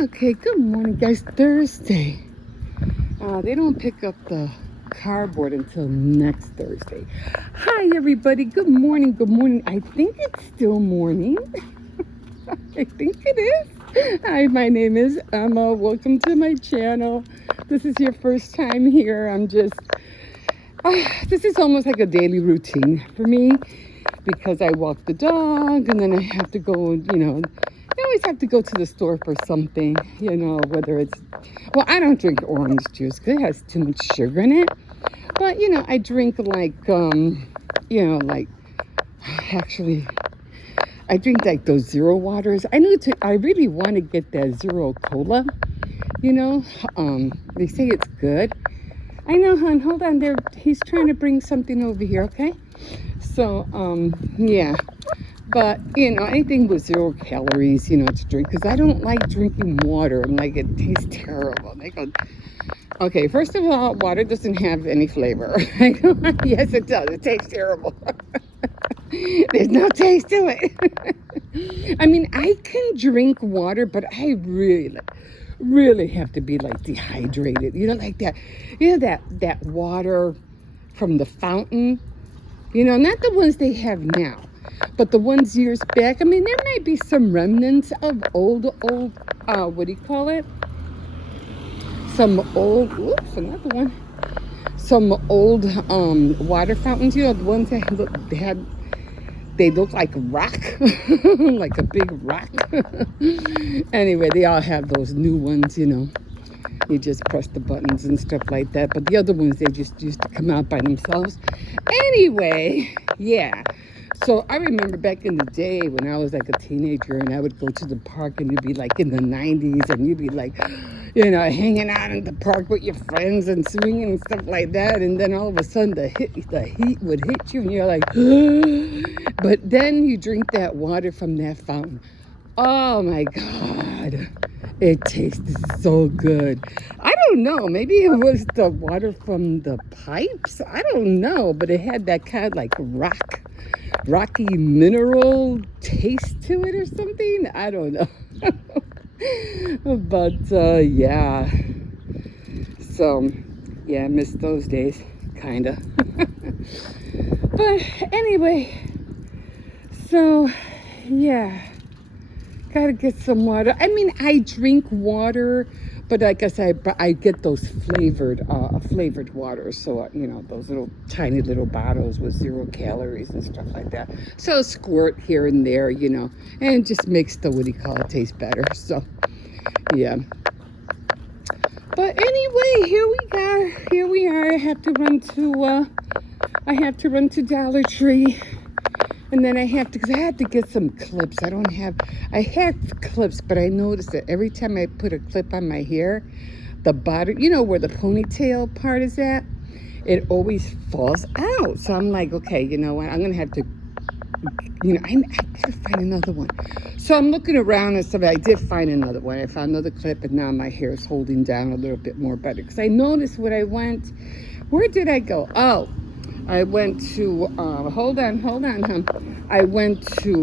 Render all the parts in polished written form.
Okay, good morning, guys. Thursday. They don't pick up the cardboard until next Thursday. Hi, everybody. Good morning. Good morning. I think it's still morning. I think it is. Hi, my name is Emma. Welcome to my channel. This is your first time here. This is almost like a daily routine for me because I walk the dog and then I have to go, I always have to go to the store for something, whether it's, well, I don't drink orange juice because it has too much sugar in it. But, I drink actually, I drink like those zero waters. I really want to get that zero cola, they say it's good. I know, hon, hold on there. He's trying to bring something over here, okay? So, yeah. But, anything with 0 calories, to drink. Because I don't like drinking water. I'm like, it tastes terrible. They go, okay, first of all, water doesn't have any flavor. I go, yes, it does. It tastes terrible. There's no taste to it. I mean, I can drink water, but I really have to be like dehydrated. Like that. That water from the fountain. Not the ones they have now, but the ones years back. I mean, there might be some remnants of old, what do you call it? Another one. Some old water fountains, the ones that they look like rock, like a big rock. Anyway, they all have those new ones, You just press the buttons and stuff like that. But the other ones, they just used to come out by themselves. Anyway, yeah. So I remember back in the day when I was like a teenager and I would go to the park and you'd be like in the 90s and you'd be like, hanging out in the park with your friends and swinging and stuff like that. And then all of a sudden the heat would hit you and you're like, but then you drink that water from that fountain. Oh my God. It tasted so good. I don't know. Maybe it was the water from the pipes. I don't know. But it had that kind of like rocky mineral taste to it or something. I don't know. But yeah. So yeah, I miss those days. Kind of. But anyway. So yeah. Gotta get some water. I mean, I drink water, but like I said, I get those flavored waters. So, those little tiny little bottles with 0 calories and stuff like that. So a squirt here and there, and it just makes the, what do you call it, taste better. So, yeah. But anyway, here we are. I have to run to Dollar Tree. And then I had to get some clips. I had clips, but I noticed that every time I put a clip on my hair, the bottom, where the ponytail part is at, it always falls out. So I'm like, okay, you know what? I'm going to have to, I gotta find another one. So I'm looking around and stuff. I did find another one. I found another clip, and now my hair is holding down a little bit more better. Because I noticed where did I go? Oh. I went to, hold on, hon. I went to,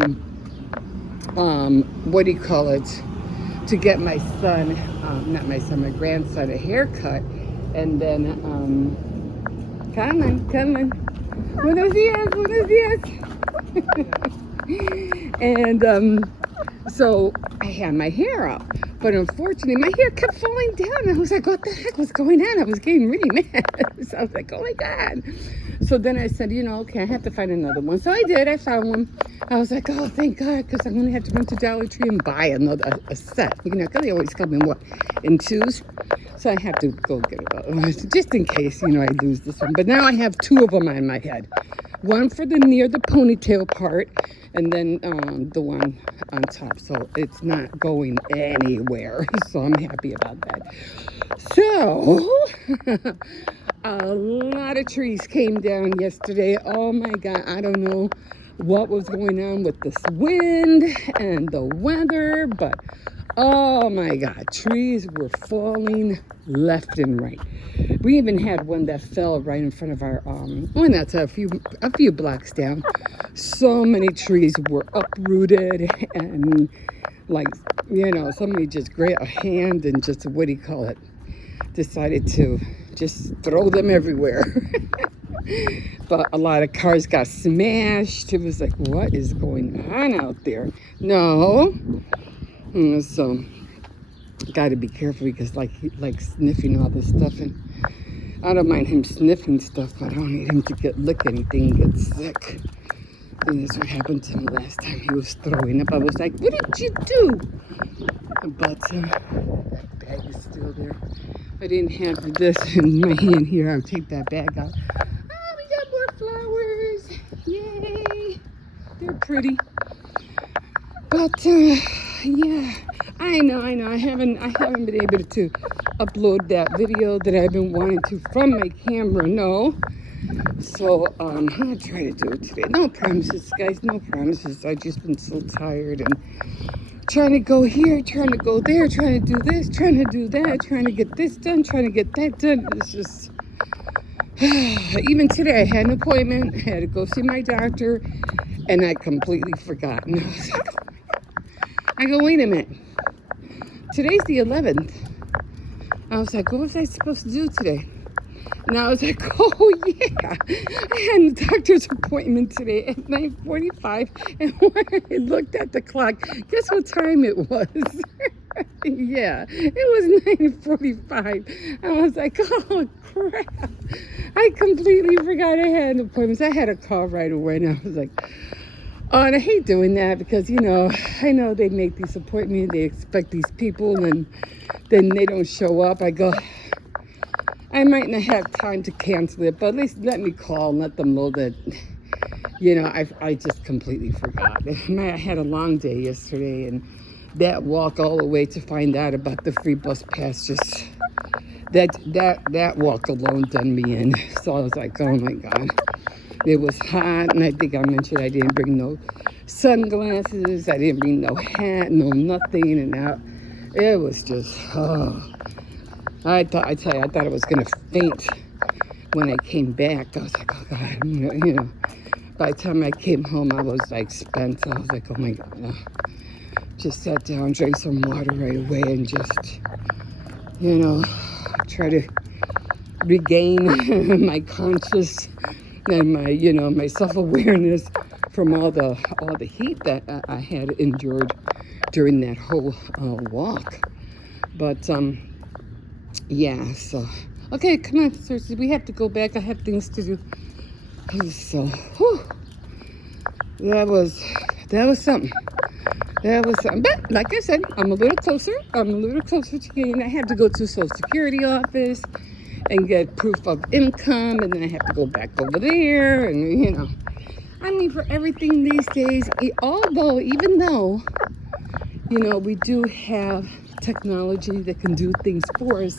what do you call it, to get my son, my grandson, a haircut. And then, come on. Buenos dias. And, so I had my hair up. But unfortunately, my hair kept falling down. I was like, what the heck was going on? I was getting really mad. So I was like, oh my God. So then I said, okay, I have to find another one. So I did. I found one. I was like, oh, thank God, because I'm going to have to run to Dollar Tree and buy a set. Because they always come in twos. So I have to go get it, just in case, I lose this one. But now I have 2 of them on my head. One for near the ponytail part, and then the one on top. So it's not going anywhere. So I'm happy about that. So a lot of trees came down yesterday. Oh my God, I don't know what was going on with this wind and the weather, but oh my God, trees were falling left and right. We even had one that fell right in front of our, that's a few blocks down. So many trees were uprooted and Like, somebody just grabbed a hand and just, what do you call it? Decided to just throw them everywhere. But a lot of cars got smashed. It was like, what is going on out there? No. So, got to be careful because he likes sniffing all this stuff. And I don't mind him sniffing stuff, but I don't need him to lick anything and get sick. And that's what happened to him last time. He was throwing up. I was like, what did you do? But that bag is still there. I didn't have this in my hand here. I'll take that bag out. Oh, we got more flowers. Yay. They're pretty. But yeah, I know. I haven't been able to upload that video that I've been wanting to from my camera. No. So I'm gonna try to do it today. No promises, guys. No promises. I've just been so tired and trying to go here, trying to go there, trying to do this, trying to do that, trying to get this done, trying to get that done. It's just even today I had an appointment. I had to go see my doctor, and I completely forgot. And I go, wait a minute. Today's the 11th. I was like, what was I supposed to do today? And I was like, oh yeah, I had a doctor's appointment today at 9:45, and when I looked at the clock, guess what time it was? Yeah, it was 9:45. I was like, oh crap, I completely forgot I had an appointment. So I had a call right away, and I was like, oh, and I hate doing that because, I know they make these appointments, they expect these people, and then they don't show up. I go, I might not have time to cancel it, but at least let me call and let them know that, I just completely forgot. I had a long day yesterday, and that walk all the way to find out about the free bus pass, just, that walk alone done me in. So I was like, oh my God. It was hot, and I think I mentioned I didn't bring no sunglasses, I didn't bring no hat, no nothing, and it was just, I thought I was gonna faint when I came back. I was like, oh God, By the time I came home, I was like spent. I was like, oh my God. Just sat down, drank some water right away, and just, try to regain my conscious and my self-awareness from all the heat that I had endured during that whole walk. But yeah, so okay, come on, Xcercies, we have to go back. I have things to do. So that was something. That was something. But like I said, I'm a little closer to getting. I have to go to Social Security office and get proof of income, and then I have to go back over there, and I mean, for everything these days, even though we do have technology that can do things for us,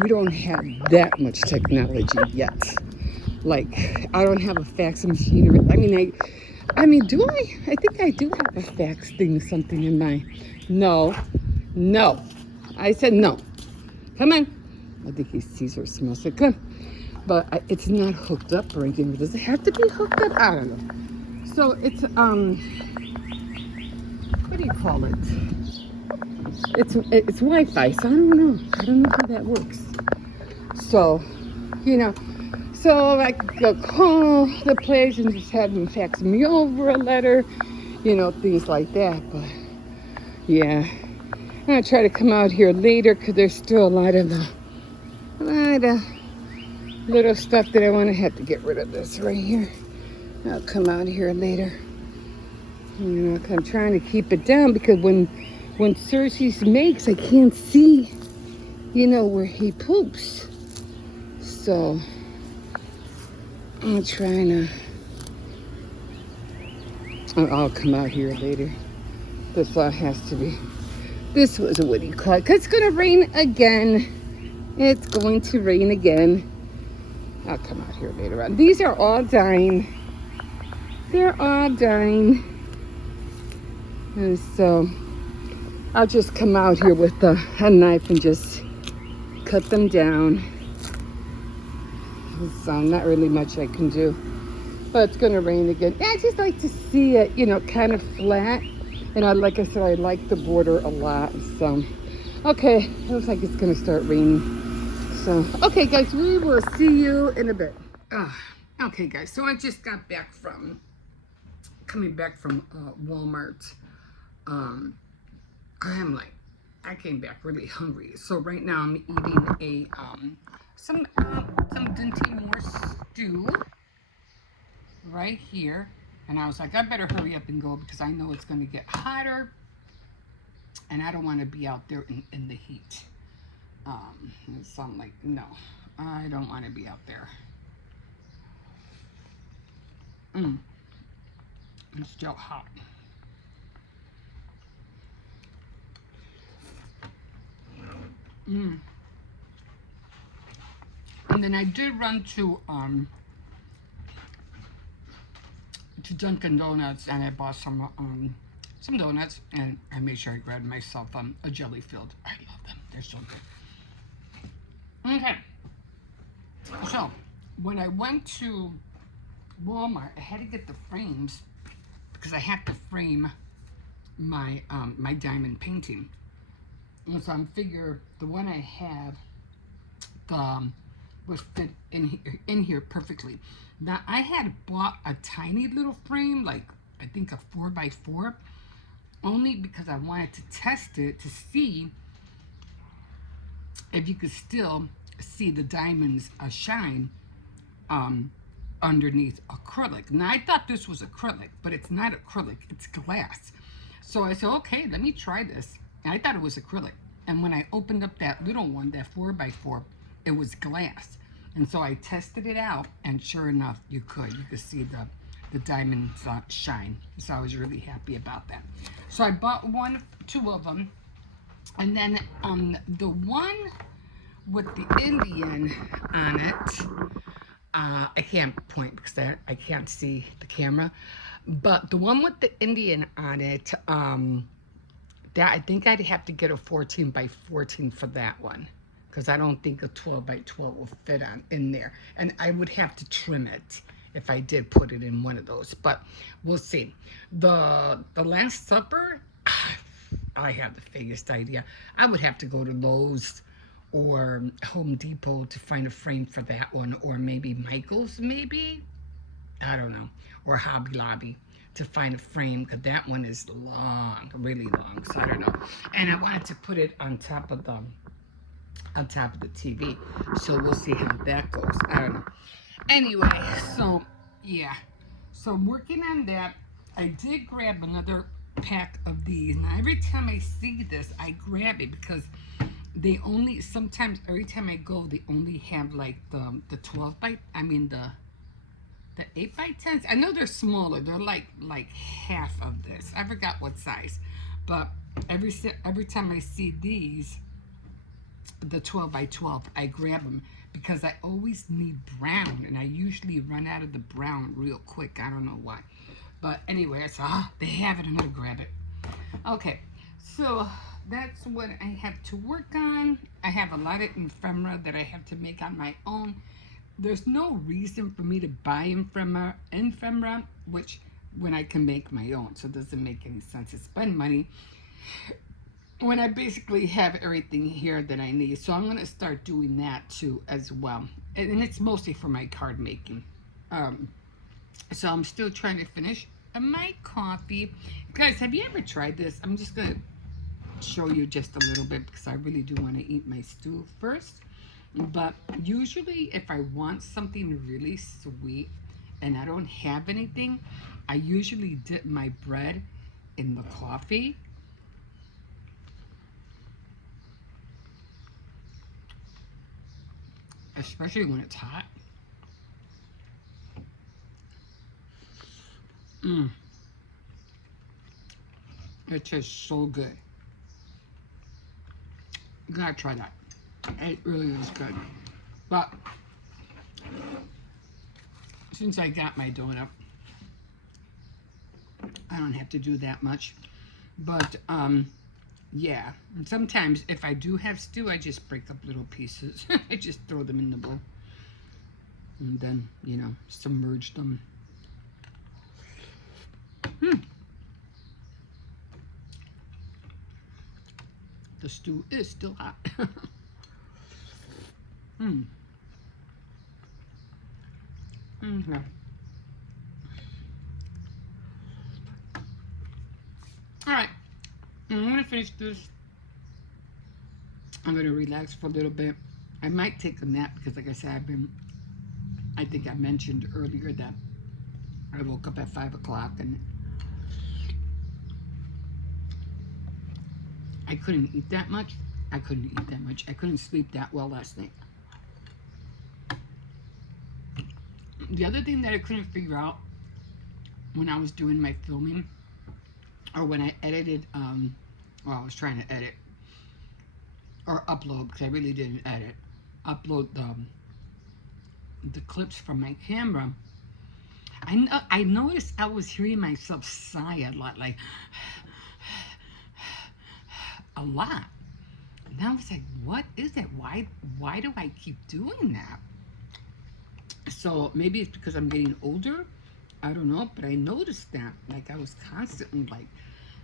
we don't have that much technology yet. Like, I don't have a fax machine, I mean, do I? I think I do have a fax thing, something in my, no, I said no, come on. I think he sees or smells it. Come on. But it's not hooked up or anything. Does it have to be hooked up? I don't know. So it's, what do you call it? It's Wi-Fi, so I don't know how that works. So, so I could go call the place and just have them fax me over a letter, things like that. But yeah, I'm gonna try to come out here later because there's still a lot of little stuff that I want to have to get rid of. This right here. I'll come out here later. I'm trying to keep it down because when Xcercies makes, I can't see, where he poops. So I'm trying to. I'll come out here later. This all has to be. This was a woody cut because it's gonna rain again. It's going to rain again. I'll come out here later on. These are all dying. They're all dying. And so I'll just come out here with a knife and just cut them down. So not really much I can do. But it's going to rain again. I just like to see it, kind of flat. And like I said, I like the border a lot. So, okay, it looks like it's gonna start raining. So, okay, guys, we will see you in a bit. Okay, guys, so I just got back from coming back from Walmart. Um, I came back really hungry. So right now I'm eating some Dinty Moore stew right here. And I was like, I better hurry up and go because I know it's going to get hotter and I don't want to be out there in the heat. So I'm like, no, I don't want to be out there. It's still hot. And then I did run to Dunkin' Donuts and I bought some donuts and I made sure I grabbed myself a jelly filled. I love them. They're so good. Okay. So when I went to Walmart, I had to get the frames because I had to frame my my diamond painting. And so I'm figure the one I have was fit in here perfectly. Now I had bought a tiny little frame, like I think a 4x4, only because I wanted to test it to see if you could still see the diamonds shine underneath acrylic. Now I thought this was acrylic, but it's not acrylic, it's glass. So I said, okay, let me try this. And I thought it was acrylic. And when I opened up that little one, that 4x4, it was glass. And so I tested it out, and sure enough, you could see the diamonds shine. So I was really happy about that. So I bought two of them, and then the one with the Indian on it, I can't point because I can't see the camera, but the one with the Indian on it, that I think I'd have to get a 14x14 for that one because I don't think a 12x12 will fit in there, and I would have to trim it if I did put it in one of those, but we'll see. The Last Supper, I have the vaguest idea. I would have to go to Lowe's or Home Depot to find a frame for that one, or maybe Michael's, maybe, I don't know, or Hobby Lobby to find a frame because that one is long, really long. So I don't know. And I wanted to put it on top of the TV. So we'll see how that goes. I don't know. Anyway, so yeah. So I'm working on that. I did grab another pack of these. Now every time I see this, I grab it because they only sometimes every time I go, they only have like the 12 by the 8x10s. I know they're smaller. They're like half of this. I forgot what size, but every time I see these, the 12x12, I grab them because I always need brown, and I usually run out of the brown real quick. I don't know why, but anyway, I saw they have it, and I grab it. Okay, so that's what I have to work on. I have a lot of ephemera that I have to make on my own. There's no reason for me to buy ephemera, which when I can make my own, so it doesn't make any sense to spend money when I basically have everything here that I need. So I'm going to start doing that too as well, and it's mostly for my card making. So I'm still trying to finish my coffee. Guys, have you ever tried this? I'm just going to show you just a little bit because I really do want to eat my stew first. But usually if I want something really sweet and I don't have anything, I usually dip my bread in the coffee. Especially when it's hot. It tastes so good. You gotta try that. It really is good. But since I got my donut, I don't have to do that much. But yeah. And sometimes if I do have stew, I just break up little pieces. I just throw them in the bowl. And then, submerge them. The stew is still hot. mm. Okay. All right. I'm gonna finish this. I'm gonna relax for a little bit. I might take a nap because, like I said, I think I mentioned earlier that I woke up at 5 o'clock and I couldn't eat that much. I couldn't sleep that well last night. The other thing that I couldn't figure out when I was doing my filming, or when I edited, well, I was trying to edit or upload, because I really didn't edit, upload the clips from my camera. I noticed I was hearing myself sigh a lot, like a lot. And I was like, what is it? Why do I keep doing that? So maybe it's because I'm getting older. I don't know, but I noticed that. Like I was constantly like,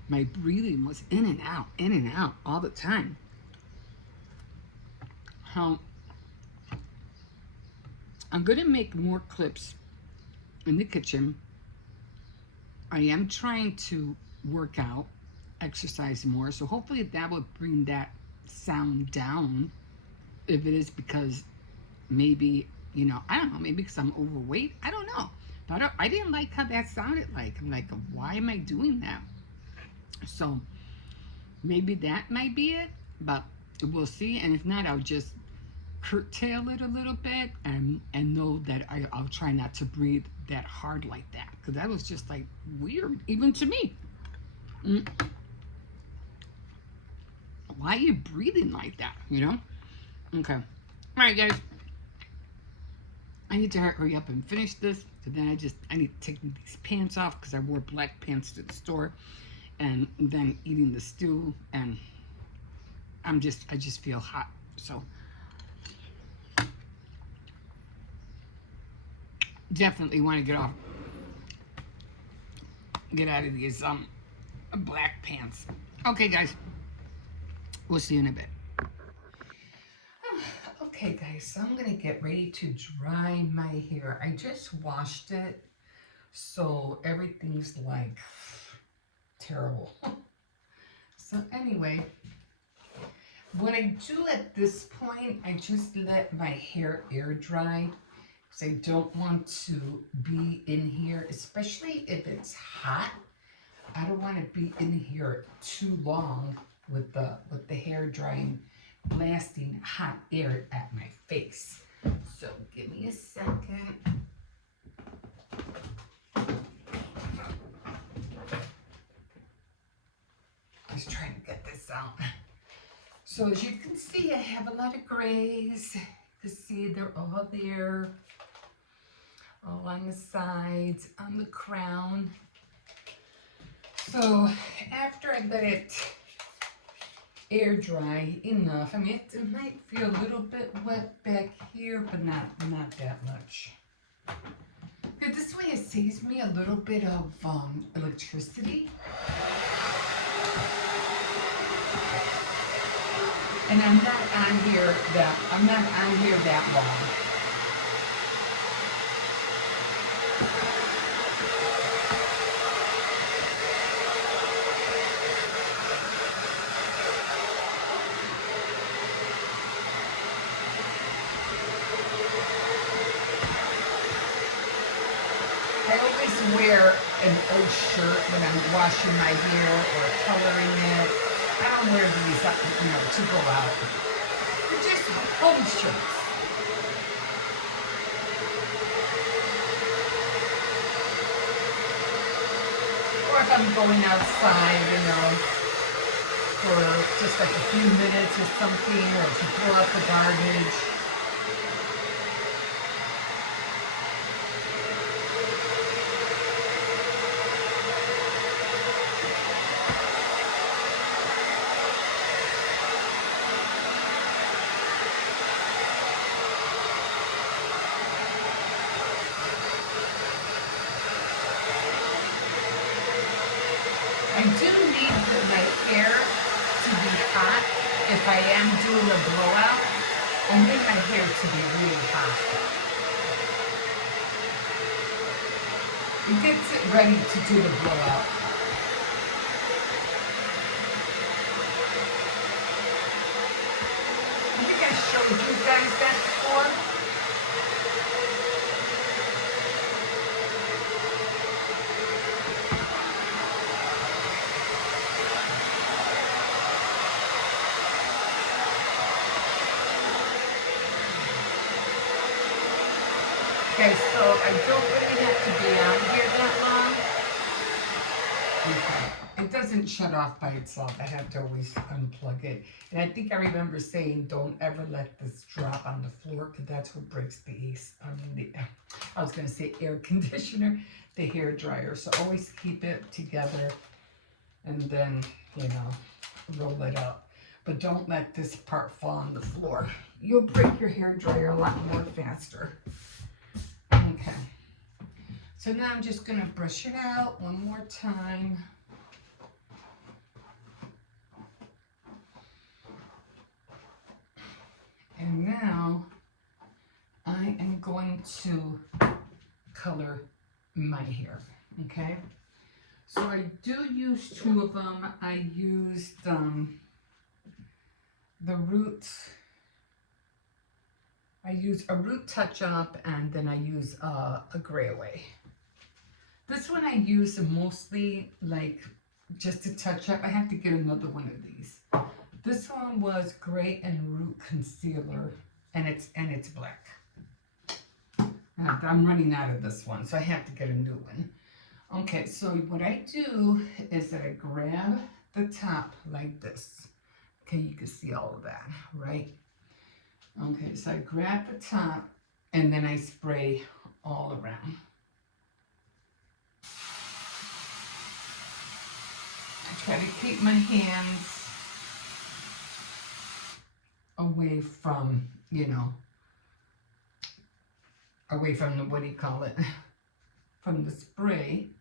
my breathing was in and out all the time. I'm gonna make more clips in the kitchen. I am trying to work out, exercise more, so hopefully that will bring that sound down. If it is because maybe, you know, I don't know, maybe because I'm overweight, I don't know. But I didn't like how that sounded like. I'm like, why am I doing that? So maybe that might be it, but we'll see. And if not, I'll just curtail it a little bit and know that I'll try not to breathe that hard like that, because that was just like weird even to me. Why are you breathing like that, you know? Okay. All right, guys, I need to hurry up and finish this, so then I need to take these pants off because I wore black pants to the store, and then eating the stew, and I just feel hot. So definitely want to get out of these black pants. Okay, guys, we'll see you in a bit. Okay, guys, so I'm gonna get ready to dry my hair. I just washed it, so everything's like terrible. So anyway, what I do at this point, I just let my hair air dry, because I don't want to be in here, especially if it's hot. I don't want to be in here too long with the hair drying, blasting hot air at my face. So give me a second. Just trying to get this out. So as you can see, I have a lot of grays. You can see they're all there, all on the sides, on the crown. So after I let it air dry enough, I mean, it might feel a little bit wet back here, but not that much. But this way it saves me a little bit of electricity. And I'm not on here that long. I always wear an old shirt when I'm washing my hair or coloring it. I don't wear these, to go out. They're just old shirts. Or if I'm going outside, for just like a few minutes or something, or to throw out the garbage. I do need my hair to be hot if I am doing a blowout, I need my hair to be really hot. It gets it ready to do the blowout. I think I showed you guys that before. Okay, so I don't really have to be on here that long. Okay. It doesn't shut off by itself. I have to always unplug it. And I think I remember saying, don't ever let this drop on the floor, because that's what breaks the AC. I was going to say air conditioner, the hair dryer. So always keep it together and then, roll it up. But don't let this part fall on the floor. You'll break your hair dryer a lot more faster. Okay. So now I'm just going to brush it out one more time. And now I am going to color my hair, okay? So I do use two of them. I used the Roots. I use a Root Touch Up, and then I use a Gray Away. This one I use mostly like just to touch up. I have to get another one of these. This one was Gray and Root Concealer, and it's black. I'm running out of this one, so I have to get a new one. Okay, so what I do is that I grab the top like this. Okay, you can see all of that, right? Okay, so I grab the top and then I spray all around. I try to keep my hands away from, away from the, what do you call it, from the spray.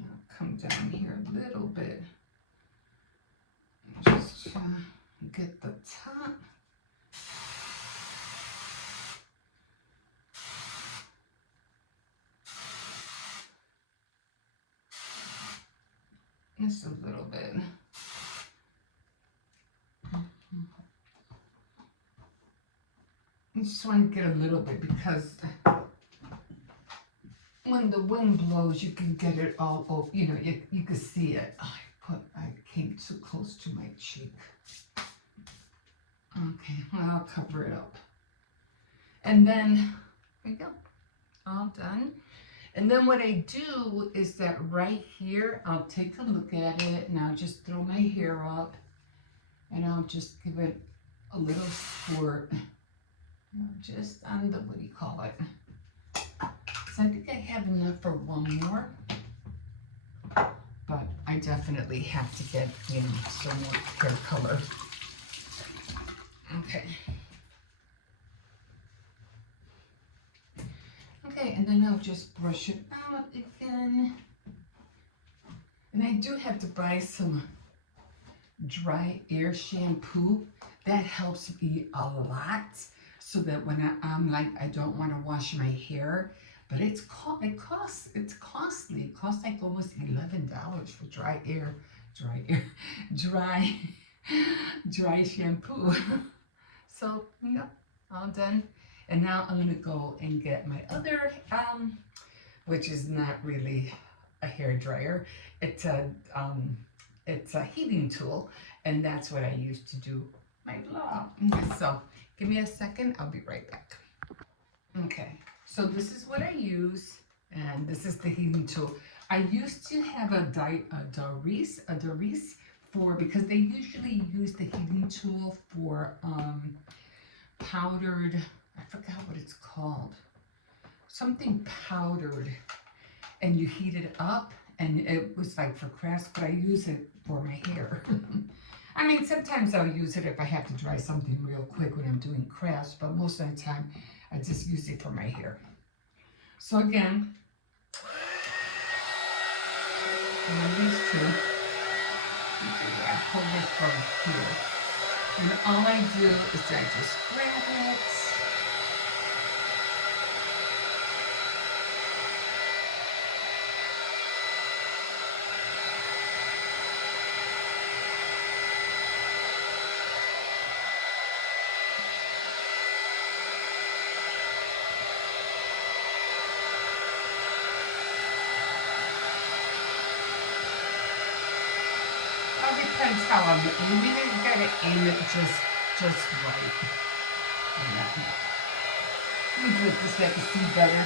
I'll come down here a little bit. Just get the top. Just a little bit. I just want to get a little bit because when the wind blows, you can get it all over. You can see it. I came too close to my cheek. Okay, well, I'll cover it up. And then, there we go, all done. And then what I do is that right here, I'll take a look at it and I'll just throw my hair up and I'll just give it a little squirt, just on the, what do you call it? So I think I have enough for one more, but I definitely have to get, some more hair color. Okay. Okay, and then I'll just brush it out again. And I do have to buy some dry air shampoo. That helps me a lot, so that when I'm like, I don't want to wash my hair, but it's costly. It costs like almost $11 for dry shampoo. So, all done. And now I'm gonna go and get my other, which is not really a hair dryer. It's a heating tool, and that's what I use to do my blowout. Okay, so give me a second, I'll be right back. Okay, so this is what I use, and this is the heating tool. I used to have a Doris for, because they usually use the heating tool for powdered, I forgot what it's called, something powdered, and you heat it up, and it was like for crafts, but I use it for my hair. I mean, sometimes I'll use it if I have to dry something real quick when I'm doing crafts, but most of the time I just use it for my hair. So again, one of these two. I pull this from here. And all I do is I just grab it. All depends how I'm, you really gotta aim it just right. Let me do it this way to see better.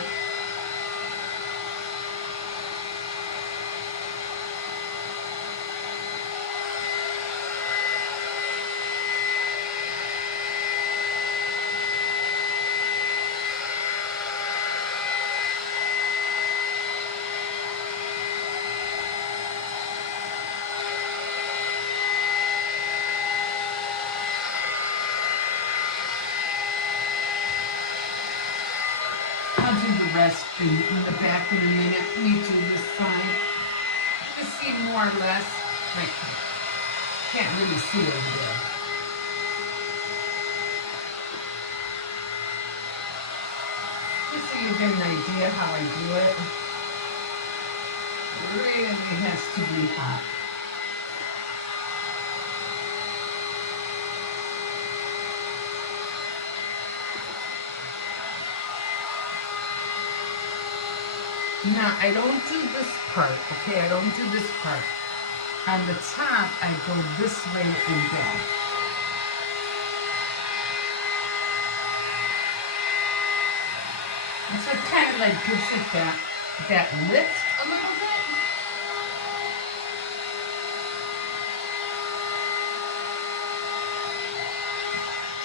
I'll do the rest in the back in a minute. Let me do this side. Just see more or less. Like, can't really see over there. Just so you get an idea how I do it. It really has to be hot. Now, I don't do this part, okay? I don't do this part. On the top, I go this way and back. And so it kind of like gives it that lift a little bit.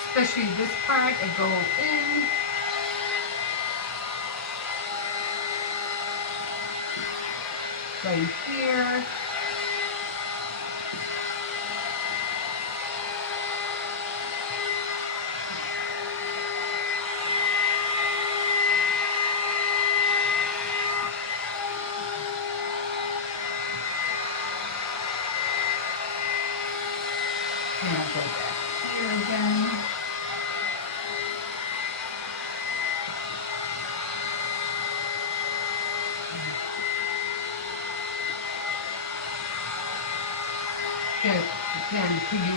Especially this part, I go in. Right here. And I'll go back here again. And again, you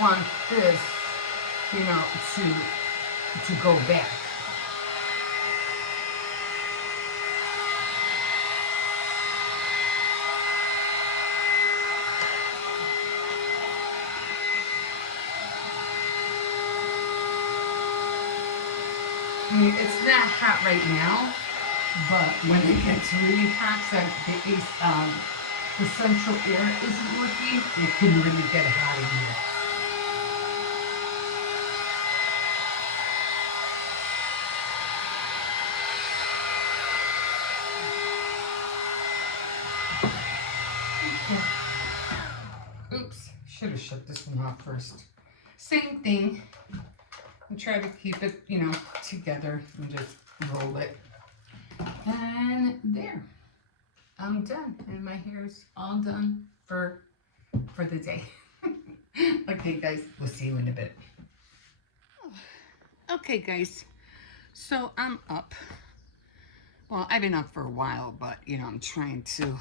want this, you know, to go back. I mean, it's not hot right now, but when it gets really hot, so the central air isn't working, it can really get hot in here. Okay. Oops, should have shut this one off first. Same thing. And try to keep it, you know, together and just roll it. And there, I'm done. And my hair's all done for the day. Okay, guys, we'll see you in a bit. Okay, guys, so I'm up. Well, I've been up for a while, but, you know, I'm trying to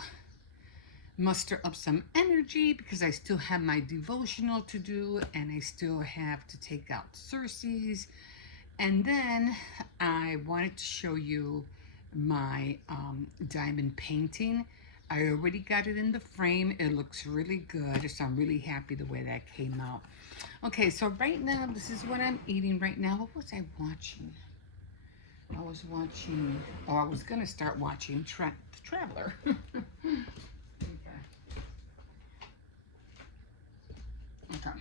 muster up some energy because I still have my devotional to do and I still have to take out Xcercies. And then I wanted to show you my diamond painting. I already got it in the frame. It looks really good, so I'm really happy the way that came out. Okay, so right now, this is what I'm eating right now. What was I watching? I was watching, oh, I was gonna start watching The Traveler. Okay.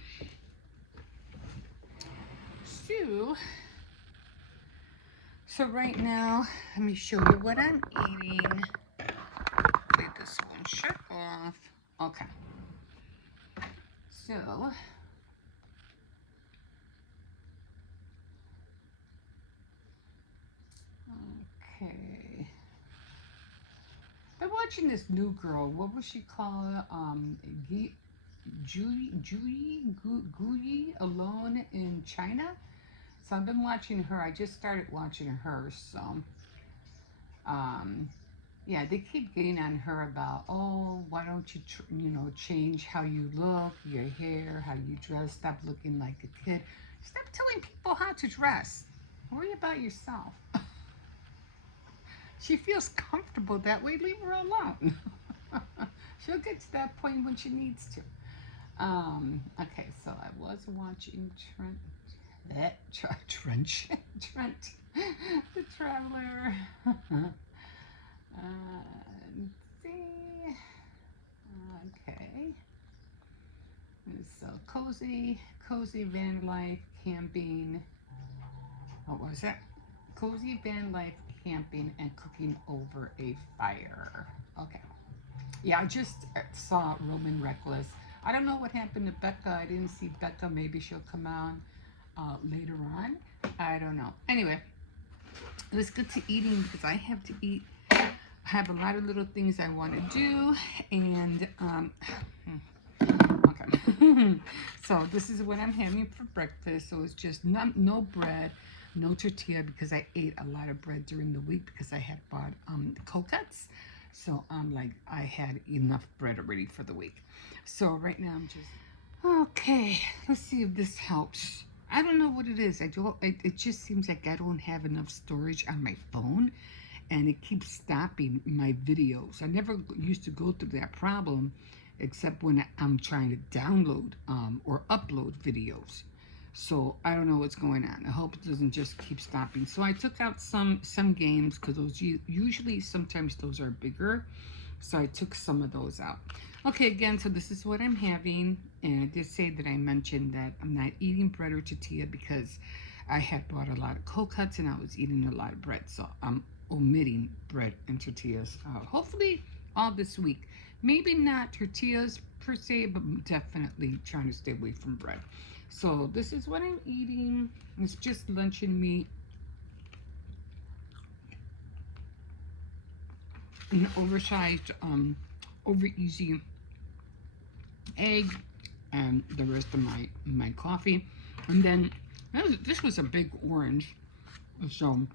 So right now, let me show you what I'm eating. Let this one shut off. Okay. So, okay. I'm watching this new girl. What was she called? Juyi Alone in China. So I've been watching her. I just started watching her. So, um, yeah, they keep getting on her about, oh, why don't you, change how you look, your hair, how you dress, stop looking like a kid. Stop telling people how to dress. Worry about yourself. She feels comfortable that way. Leave her alone. She'll get to that point when she needs to. Okay, so I was watching Trent, the Traveler. Let's see. Okay. So cozy van life camping. What was it? Cozy van life camping and cooking over a fire. Okay. Yeah, I just saw Roman Reckless. I don't know what happened to Becca. I didn't see Becca. Maybe she'll come on later on. I don't know. Anyway, let's get to eating because I have to eat. I have a lot of little things I want to do. And, okay. So this is what I'm having for breakfast. So it's just no bread, no tortilla because I ate a lot of bread during the week because I had bought coconuts. So I'm like, I had enough bread already for the week. So right now I'm just, okay, let's see if this helps. I don't know what it is. It just seems like I don't have enough storage on my phone and it keeps stopping my videos. I never used to go through that problem except when I'm trying to download or upload videos. So I don't know what's going on. I hope it doesn't just keep stopping. So I took out some games because those usually sometimes those are bigger. So I took some of those out. Okay, again, so this is what I'm having. And I did say that I mentioned that I'm not eating bread or tortilla because I had bought a lot of cold cuts and I was eating a lot of bread. So I'm omitting bread and tortillas. Hopefully all this week. Maybe not tortillas per se, but definitely trying to stay away from bread. So this is what I'm eating. It's just luncheon meat. An oversized, over easy egg, and the rest of my coffee. And then this was a big orange, so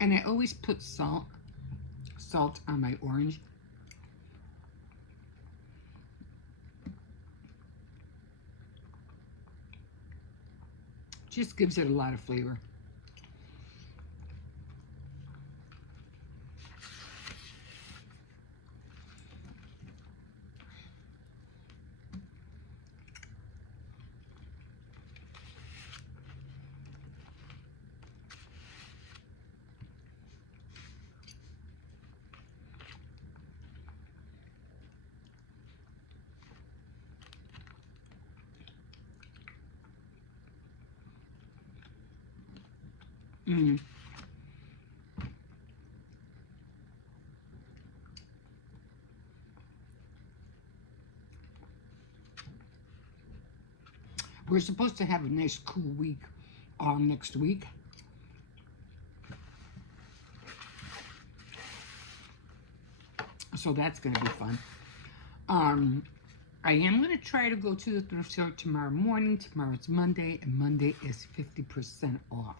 and I always put salt on my orange. Just gives it a lot of flavor. Mm. We're supposed to have a nice cool week next week. So that's going to be fun. I am going to try to go to the thrift store tomorrow morning. Tomorrow's Monday, and Monday is 50% off.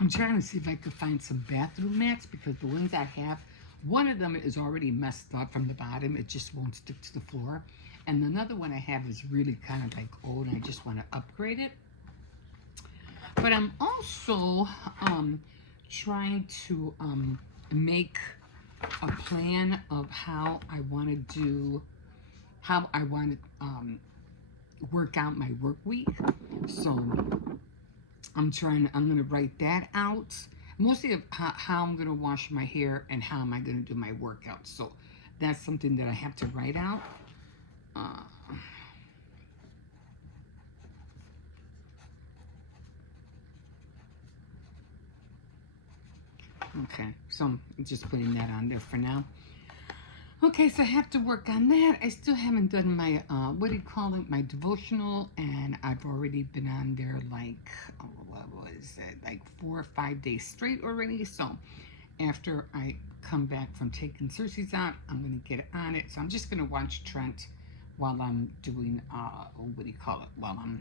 I'm trying to see if I could find some bathroom mats because the ones I have, one of them is already messed up from the bottom. It just won't stick to the floor. And another one I have is really kind of like old and I just want to upgrade it. But I'm also trying to make a plan of how I want to work out my work week. So I'm going to write that out. Mostly of how I'm going to wash my hair and how am I going to do my workout. So that's something that I have to write out. Okay, so I'm just putting that on there for now. Okay, so I have to work on that. I still haven't done my, what do you call it, my devotional, and I've already been on there like, oh, what was it, like 4 or 5 days straight already. So after I come back from taking Xcercies out, I'm going to get on it. So I'm just going to watch Trent while I'm doing, what do you call it, while I'm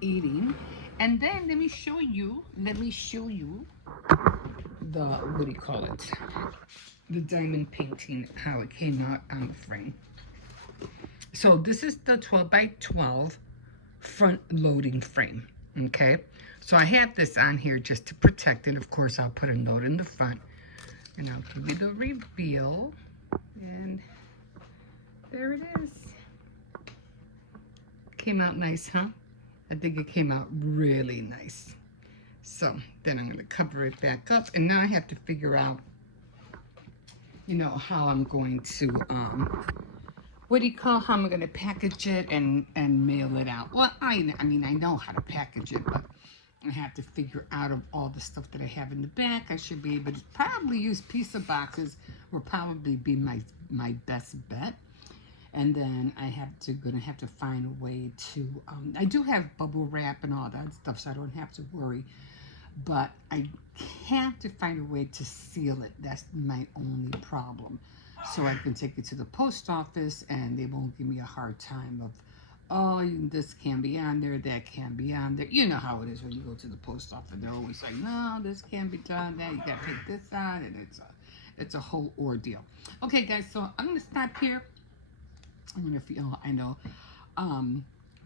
eating. And then let me show you the, what do you call it, the diamond painting, how it came out on the frame. So this is the 12 by 12 front loading frame, okay? So I have this on here just to protect it. Of course, I'll put a note in the front, and I'll give you the reveal. And there it is. Came out nice, huh? I think it came out really nice. So then I'm going to cover it back up, and now I have to figure out, you know, how I'm going to, what do you call, how I'm going to package it and mail it out. Well, I mean, I know how to package it, but I have to figure out of all the stuff that I have in the back. I should be able to probably use pizza boxes, will probably be my best bet. And then gonna have to find a way to, I do have bubble wrap and all that stuff, so I don't have to worry. But I have to find a way to seal it. That's my only problem. So I can take it to the post office and they won't give me a hard time of, oh, this can't be on there, that can't be on there. You know how it is when you go to the post office. They're always like, no, this can't be done, that you gotta take this out, and it's a whole ordeal. Okay, guys, so I'm gonna stop here. I'm gonna feel, I know,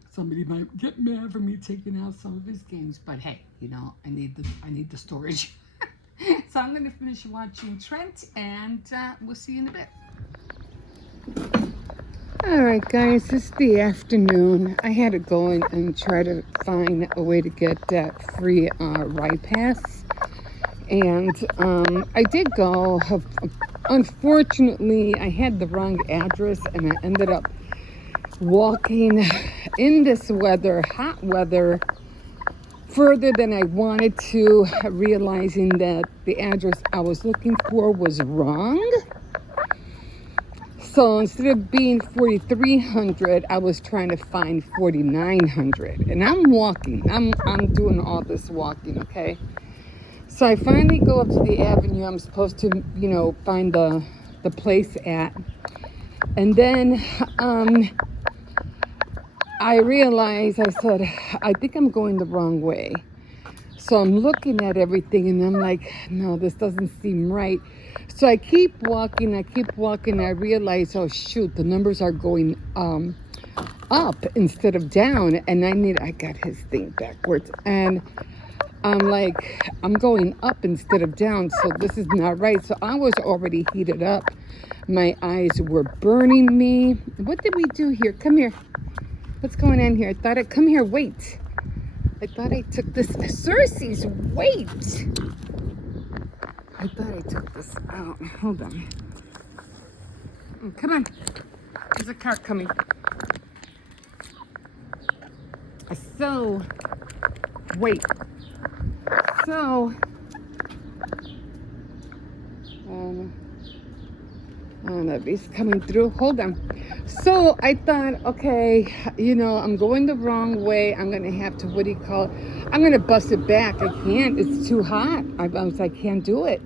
somebody might get mad for me taking out some of his games, but hey, you know, I need the storage. So I'm gonna finish watching Trent, and we'll see you in a bit. All right, guys, it's the afternoon. I had to go in and try to find a way to get that free ride pass, and I did go. Unfortunately, I had the wrong address, and I ended up walking in this weather, hot weather, further than I wanted to, realizing that the address I was looking for was wrong. So instead of being 4,300, I was trying to find 4,900. And I'm walking. I'm doing all this walking, okay? So I finally go up to the avenue I'm supposed to, you know, find the place at. And then I realized, I said, I think I'm going the wrong way. So I'm looking at everything and I'm like, no, this doesn't seem right. So I keep walking. I realize, oh shoot, the numbers are going up instead of down. And I got his thing backwards. And I'm like, I'm going up instead of down, so this is not right. So I was already heated up. My eyes were burning me. What did we do here? Come here. What's going on here? Come here, wait. I thought I took this, Xcercies, wait. I thought I took this out. Hold on. Oh, come on. There's a car coming. So, wait. So, he's coming through. Hold on. So I thought, okay, you know, I'm going the wrong way. I'm going to have to, what do you call it? I'm going to bust it back. I can't. It's too hot. I can't do it.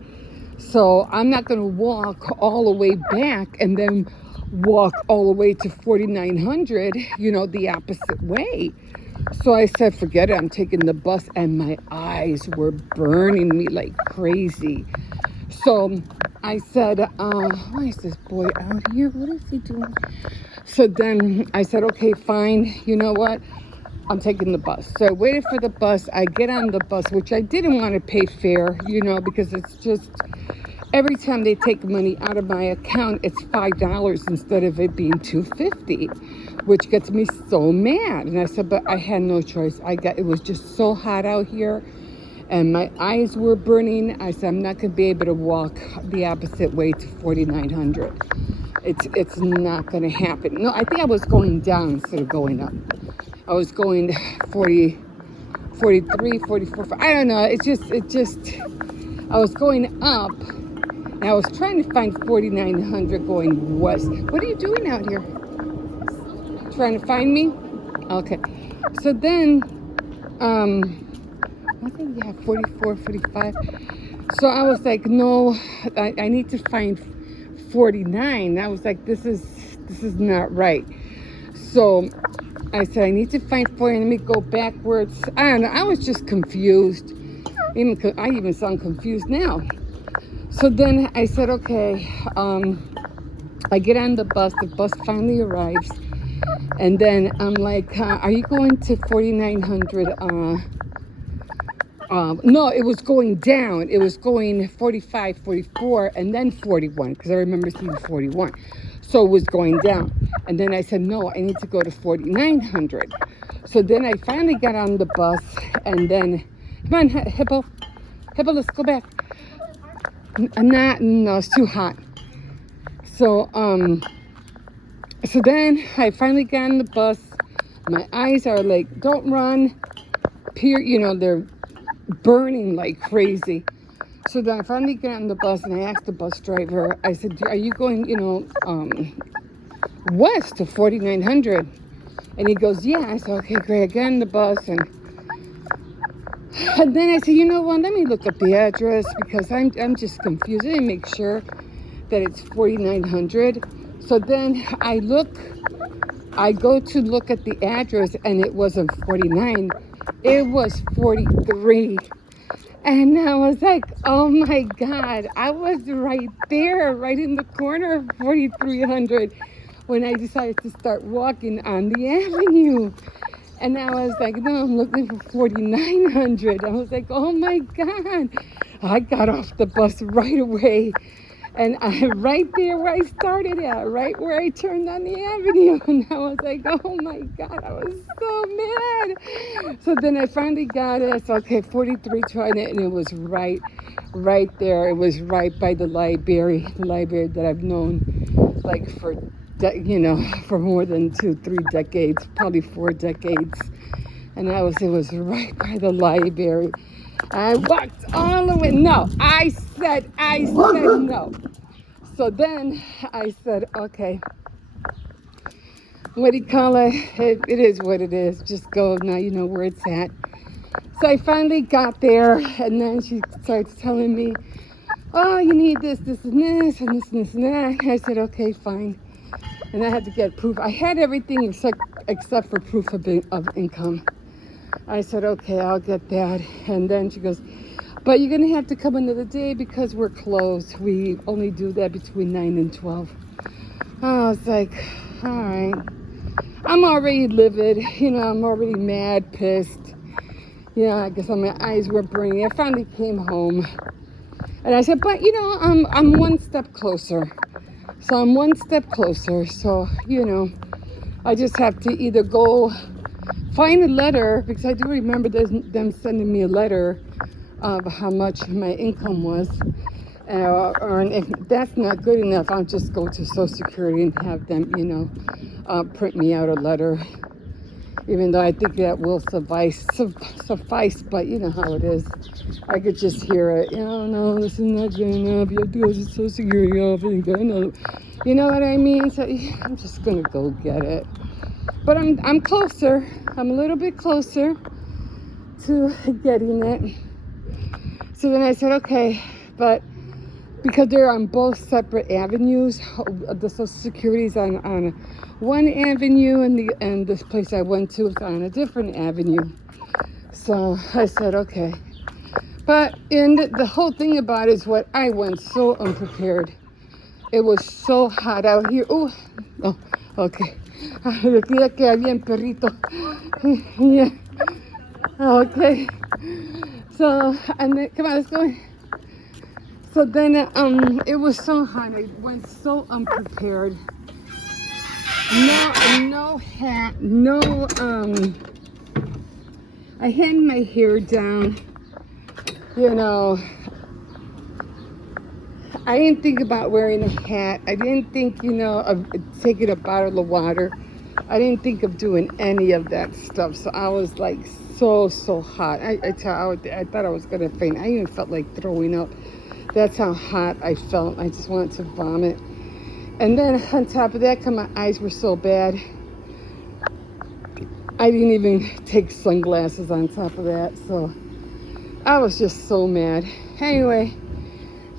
So I'm not going to walk all the way back and then walk all the way to 4,900, you know, the opposite way. So I said, forget it. I'm taking the bus, and my eyes were burning me like crazy. So I said, why is this boy out here? What is he doing? So then I said, okay, fine. You know what? I'm taking the bus. So I waited for the bus. I get on the bus, which I didn't want to pay fare, you know, because it's just, every time they take money out of my account, it's $5 instead of it being $2.50, which gets me so mad. And I said, but I had no choice. It was just so hot out here, and my eyes were burning. I said, I'm not going to be able to walk the opposite way to 4,900. It's not going to happen. No, I think I was going down instead of going up. I was going 40, 43, 44. I don't know. It just, I was going up. And I was trying to find 4900 going west. What are you doing out here? Trying to find me? Okay. So then, I think, yeah, 44, 45. So I was like, no, I need to find 49. I was like, this is not right. So I said, I need to find 40. Let me go backwards. I don't know. I was just confused. I even sound confused now. So then I said, okay, I get on the bus. The bus finally arrives. And then I'm like, are you going to 4900? No, it was going down. It was going 45, 44, and then 41, because I remember seeing 41. So it was going down. And then I said, no, I need to go to 4900. So then I finally got on the bus, and then, come on, Hippo, let's go back. No, it's too hot. So, so then I finally got on the bus. My eyes are like, don't run. They're burning like crazy. So then I finally got on the bus and I asked the bus driver, I said, are you going, west to 4900? And he goes, yeah. I said, okay, great. I got on the bus and then I said, you know what, let me look up the address because I'm just confused. I didn't make sure that it's 4900. So then I go to look at the address and it wasn't 49. It was 43. And I was like, oh my God, I was right there, right in the corner of 4300 when I decided to start walking on the avenue. And I was like, no, I'm looking for 4900. I was like, oh my God. I got off the bus right away. And right there where I started at, right where I turned on the avenue. And I was like, oh my God, I was so mad. So then I finally got it. I said, okay, 43, tried it. And it was right there. It was right by the library that I've known like for more than 2-3 decades, probably 4 decades. And it was right by the library. I walked all the way. No, I said no. So then I said, okay, what do you call it? It is what it is. Just go. Now you know where it's at. So I finally got there, and then she starts telling me, oh, you need this, and this, and this, and this, and that. I said, okay, fine. And I had to get proof. I had everything except for proof of income. I said, okay, I'll get that. And then she goes, but you're going to have to come another day because we're closed. We only do that between 9 and 12. I was like, all right. I'm already livid. I'm already mad, pissed. I guess my eyes were burning. I finally came home. And I said, but, I'm one step closer. So I'm one step closer. So, I just have to either go find a letter, because I do remember them sending me a letter of how much my income was. Or if that's not good enough, I'll just go to Social Security and have them, print me out a letter. Even though I think that will suffice, but you know how it is. I could just hear it. No, this is not good enough. You have to go to Social Security office. You know what I mean? So I'm just gonna go get it. But I'm closer. I'm a little bit closer to getting it. So then I said, okay, but because they're on both separate avenues, the Social Security's on one avenue, and this place I went to is on a different avenue. So I said, okay. But the whole thing about it is what I went so unprepared. It was so hot out here. Oh, okay. Ya queda bien, perrito. Yeah. Okay. So, and then, come on, let's go. So then, it was so hot. I went so unprepared. No hat. No, I had my hair down. I didn't think about wearing a hat. I didn't think, of taking a bottle of water. I didn't think of doing any of that stuff. So I was like so hot. I thought I was going to faint. I even felt like throwing up. That's how hot I felt. I just wanted to vomit. And then on top of that, because my eyes were so bad, I didn't even take sunglasses on top of that. So I was just so mad. Anyway,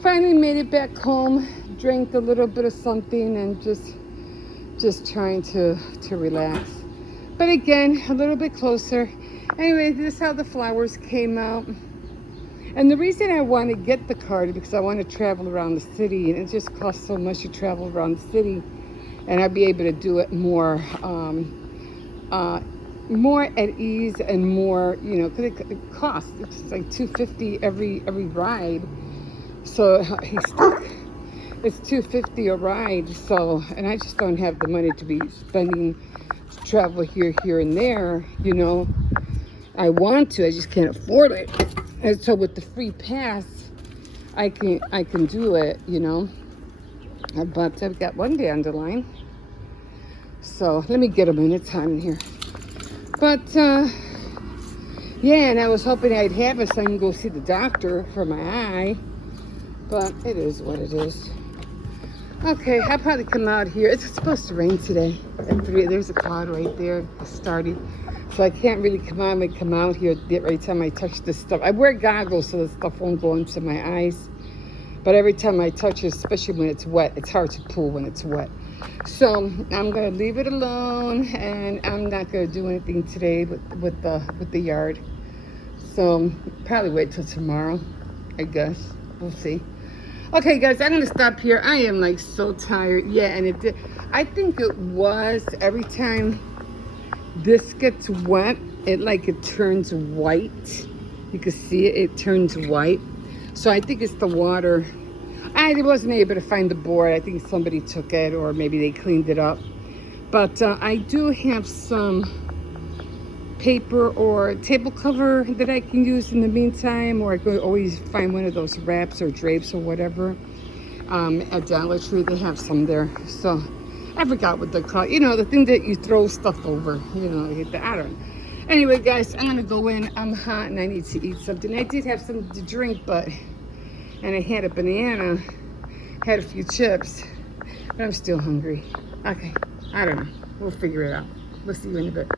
finally made it back home, drank a little bit of something, and just trying to relax. But again, a little bit closer. Anyway, this is how the flowers came out. And the reason I want to get the card is because I want to travel around the city, and it just costs so much to travel around the city, and I'll be able to do it more at ease and more, because it costs. It's like $250 every ride. So he's stuck. It's $250 a ride. So, and I just don't have the money to be spending to travel here and there. I want to. I just can't afford it. And so with the free pass, I can do it. But I've got one day on the line. So let me get a minute time in here. But yeah, and I was hoping I'd have it so I can go see the doctor for my eye. But it is what it is. Okay, I'll probably come out here. It's supposed to rain today at 3. There's a cloud right there. It started. So I can't really come out here every time I touch this stuff. I wear goggles so the stuff won't go into my eyes. But every time I touch it, especially when it's wet, it's hard to pull when it's wet. So I'm gonna leave it alone, and I'm not gonna do anything today with the yard. So probably wait till tomorrow, I guess. We'll see. Okay, guys, I'm gonna stop here. I am like so tired. Yeah, and it did. I think it was every time this gets wet, it turns white. You can see it turns white. So I think it's the water. I wasn't able to find the board. I think somebody took it, or maybe they cleaned it up. But I do have some paper or table cover that I can use in the meantime, or I could always find one of those wraps or drapes or whatever. At Dollar Tree, they have some there. So I forgot what they're called. The thing that you throw stuff over. I don't know. Anyway, guys, I'm gonna go in. I'm hot and I need to eat something. I did have something to drink, and I had a banana, had a few chips, but I'm still hungry. Okay, I don't know. We'll figure it out. We'll see you in a bit.